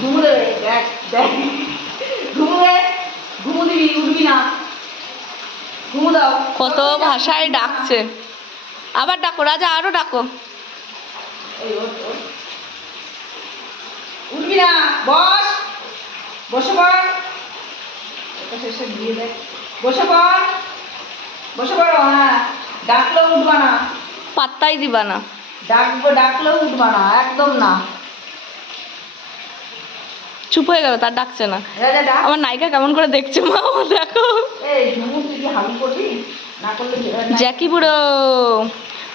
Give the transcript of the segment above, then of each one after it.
ঘুমু দেবে, দেখ দেখ ঘুমুবে, ঘুমু দিবি, উঠবি না, ঘুমু দাও। কত ভাষায় ডাকছে। আবার ডাকো রাজা, আরো ডাকো। উঠবি না, বস, বসে পড়, শেষে দিয়ে দেখ, বসে পড়, বসে পড়ো। হ্যাঁ, ডাকলেও উঠবা না, পাত্তাই দিবা না। ডাকবো, ডাকলেও উঠবা না, একদম না। চুপ হয়ে গেল, তার ডাকছে না। রাজা ডাক। আমার নায়িকা কেমন করে দেখছে মা, ও দেখো। এই ঝুমু, তুই কি হাবি করবি? না করলে জ্যাকি বুড়ো,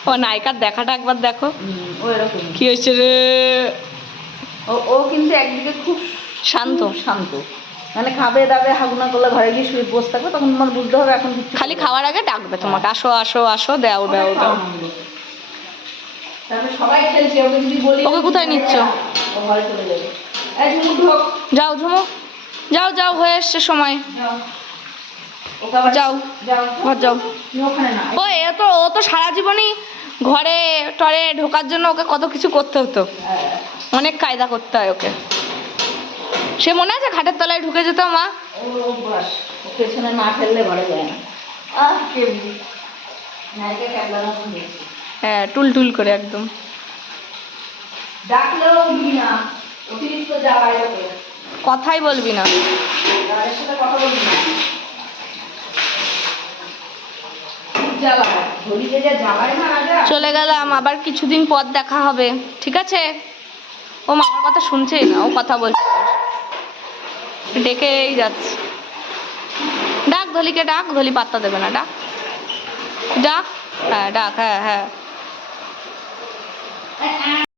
ও নায়িকার দেখাটা একবার দেখো। ও এরকম কি হয়েছে রে? ও কিন্তু একদিকে খুব শান্ত। শান্ত, মানে খাবে দাবে হাগুনা করলে ঘরে গিয়ে শুয়ে বসে থাকবে, তখন তোমার বুঝতে হবে এখন কিছু খালি খাওয়ার আগে ডাকবে তোমাকে, আসো আসো আসো, দাও দাও দাও। তারপরে সবাই খেলছে, ওকে যদি বলি ওকে কোথায় নিচ্ছ? ও ঘরে চলে যাবে। এই ঝুমু ঢোক, যাও ঝুমু, যাও যাও, হয়ে এসছে সময়। যাও, ওকে আবার যাও যাও, ঘর যাও। তুমি ওখানে না। ও তো সারা জীবনই ঘরে টরে ঢোকার জন্য ওকে কত কিছু করতে হতো, অনেক কায়দা করতে হয় ওকে। সে মনে আছে খাটের তলায় ঢুকে যেত মা? ও বাস, ও পেছনে না ফেললে ঘরে যায় না। কেমনি নায়িকা ক্যাবলার মতন দেখছি। হ্যাঁ, টুল টুল করে একদম। ডাকলেও উঠবি না, অতিরিক্ত জ্বালায় ওকে, কথাই বলবি না। তাদের সাথে কথা বলবি না, খুব জ্বালায়, ঘড়িতে যা জ্বালায় না রাজা। চলে গেলাম, আবার কিছুদিন পর দেখা হবে, ঠিক আছে? ও মামার কথা শুনছেই না, ও কথা বলছে, ডেকেই যাচ্ছে। ডাক ধলিকে, ডাক। ধলি পাত্তা দেবে না, ডাক ডাক। হ্যাঁ ডাক, হ্যাঁ হ্যাঁ।